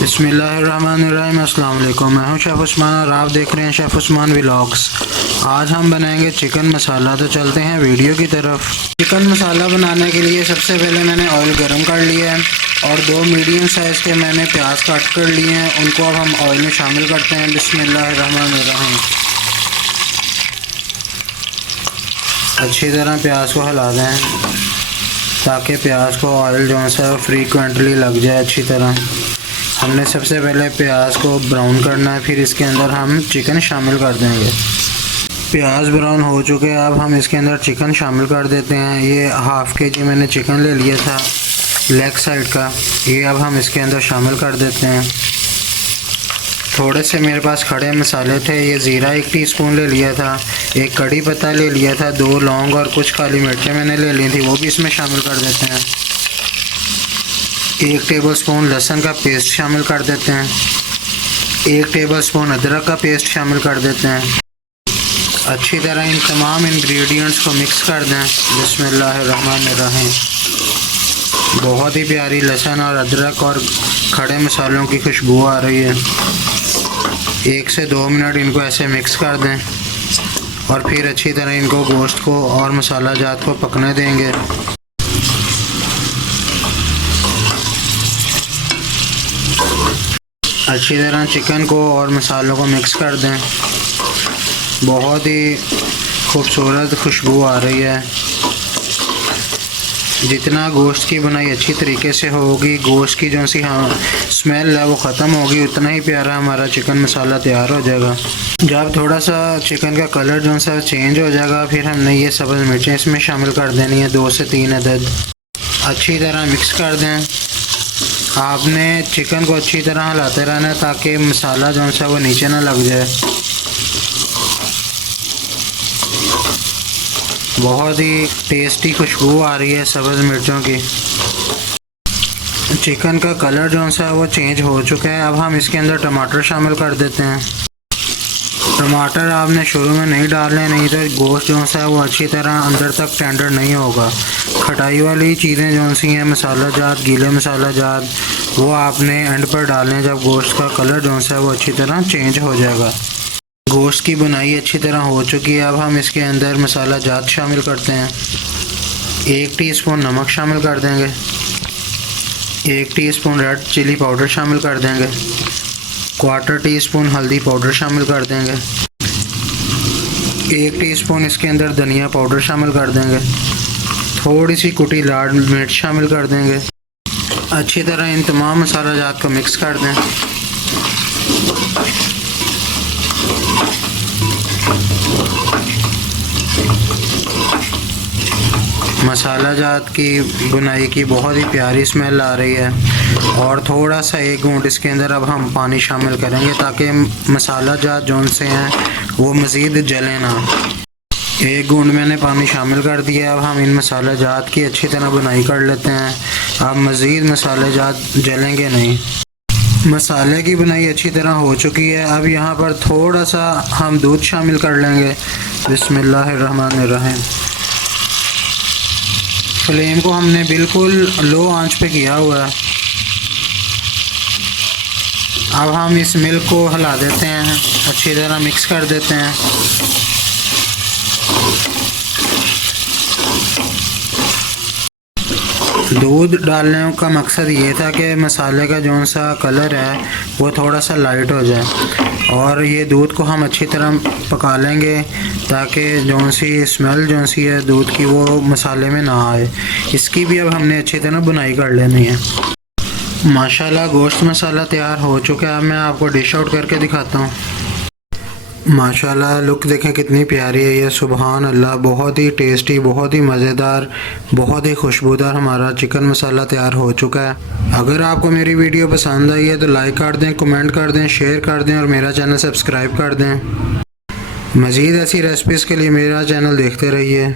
बिस्मिल्लाहिर्रहमानिर्रहीम। अस्सलाम वालेकुम। मैं हूं शेफ़ उस्मान और आप देख रहे हैं शेफ़ उस्मान व्लॉग्स। आज हम बनाएंगे चिकन मसाला। तो चलते हैं वीडियो की तरफ। चिकन मसाला बनाने के लिए सबसे पहले मैंने ऑयल गर्म कर लिया है और 2 मीडियम साइज़ के मैंने प्याज काट कर लिए हैं। उनको अब हम ऑयल में शामिल करते हैं। बिस्मिल्लाहिर्रहमानिर्रहीम। अच्छी तरह प्याज को हिला दें ताकि प्याज को ऑयल जो है फ्रीक्वेंटली लग जाए अच्छी तरह। हमने सबसे पहले प्याज को ब्राउन करना है, फिर इसके अंदर हम चिकन शामिल कर देंगे। प्याज ब्राउन हो चुके हैं, अब हम इसके अंदर चिकन शामिल कर देते हैं। ये हाफ़ kg मैंने चिकन ले लिया था लेग साइड का, ये अब हम इसके अंदर शामिल कर देते हैं। थोड़े से मेरे पास खड़े मसाले थे। ये ज़ीरा 1 टीस्पून ले लिया था, एक कड़ी पत्ता ले लिया था, 2 लौंग और कुछ काली मिर्चें मैंने ले ली थी, वो भी इसमें शामिल कर देते हैं। 1 टेबलस्पून लहसुन का पेस्ट शामिल कर देते हैं। 1 टेबलस्पून अदरक का पेस्ट शामिल कर देते हैं। अच्छी तरह इन तमाम इंग्रेडिएंट्स को मिक्स कर दें। बिस्मिल्लाहिर्रहमानिर्रहीम। बहुत ही प्यारी लहसुन और अदरक और खड़े मसालों की खुशबू आ रही है। 1 से 2 मिनट इनको ऐसे मिक्स कर दें और फिर अच्छी तरह इनको गोश्त को और मसाला जात को पकने देंगे। अच्छी तरह चिकन को और मसालों को मिक्स कर दें। बहुत ही खूबसूरत खुशबू आ रही है। जितना गोश्त की बनाई अच्छी तरीके से होगी, गोश्त की जो सी स्मेल है वो ख़त्म होगी, उतना ही प्यारा हमारा चिकन मसाला तैयार हो जाएगा। जब थोड़ा सा चिकन का कलर जो सा चेंज हो जाएगा, फिर हमने ये सब्ज़ मिर्चें इसमें शामिल कर देनी है, 2 से 3 अदद। अच्छी तरह मिक्स कर दें। आपने चिकन को अच्छी तरह हिलाते रहना है ताकि मसाला जो सा वो नीचे ना लग जाए। बहुत ही टेस्टी खुशबू आ रही है सब्ज़ मिर्चों की। चिकन का कलर जो सा वो चेंज हो चुका है। अब हम इसके अंदर टमाटर शामिल कर देते हैं। टमाटर आपने शुरू में नहीं डालने, नहीं तो गोश्त जो सा वो अच्छी तरह अंदर तक टेंडर नहीं होगा। खटाई वाली चीज़ें जो सी हैं, मसाला जात, गीले मसाला जात, वो आपने एंड पर डालने जब गोश्त का कलर जो सा वो अच्छी तरह चेंज हो जाएगा। गोश्त की बुनाई अच्छी तरह हो चुकी है। अब हम इसके अंदर मसाला जात शामिल करते हैं। 1 टीस्पून नमक शामिल कर देंगे। 1 टीस्पून रेड चिली पाउडर शामिल कर देंगे। 1/4 टीस्पून हल्दी पाउडर शामिल कर देंगे। 1 टीस्पून इसके अंदर धनिया पाउडर शामिल कर देंगे। थोड़ी सी कुटी लाल मिर्च शामिल कर देंगे। अच्छी तरह इन तमाम मसाला जात को मिक्स कर दें। मसाला जात की बुनाई की बहुत ही प्यारी स्मेल आ रही है और थोड़ा सा 1 घूंट इसके अंदर अब हम पानी शामिल करेंगे ताकि मसाला जात जो से हैं वो मज़ीद जले ना। 1 घूंट मैंने पानी शामिल कर दिया। अब हम इन मसाला जात की अच्छी तरह बुनाई कर लेते हैं। अब मज़ीद मसाले जात जलेंगे नहीं। मसाले की बुनाई अच्छी तरह हो चुकी है। अब यहाँ पर थोड़ा सा हम दूध शामिल कर लेंगे। बिस्मिल्लाहिर्रहमानिर्रहीम। फ्लेम को हमने बिल्कुल लो आंच पे किया हुआ है। अब हम इस मिल्क को हिला देते हैं, अच्छी तरह मिक्स कर देते हैं। दूध डालने का मकसद ये था कि मसाले का जो सा कलर है वो थोड़ा सा लाइट हो जाए और ये दूध को हम अच्छी तरह पका लेंगे ताकि जो सी स्मेल जो सी है दूध की वो मसाले में ना आए। इसकी भी अब हमने अच्छी तरह बुनाई कर लेनी है। माशाल्लाह गोश्त मसाला तैयार हो चुका है। अब मैं आपको डिश आउट करके दिखाता हूँ। माशाल्लाह लुक देखें कितनी प्यारी है ये। सुभान अल्लाह, बहुत ही टेस्टी, बहुत ही मज़ेदार, बहुत ही खुशबूदार हमारा चिकन मसाला तैयार हो चुका है। अगर आपको मेरी वीडियो पसंद आई है तो लाइक कर दें, कमेंट कर दें, शेयर कर दें और मेरा चैनल सब्सक्राइब कर दें। मज़ीद ऐसी रेसिपीज़ के लिए मेरा चैनल देखते रहिए।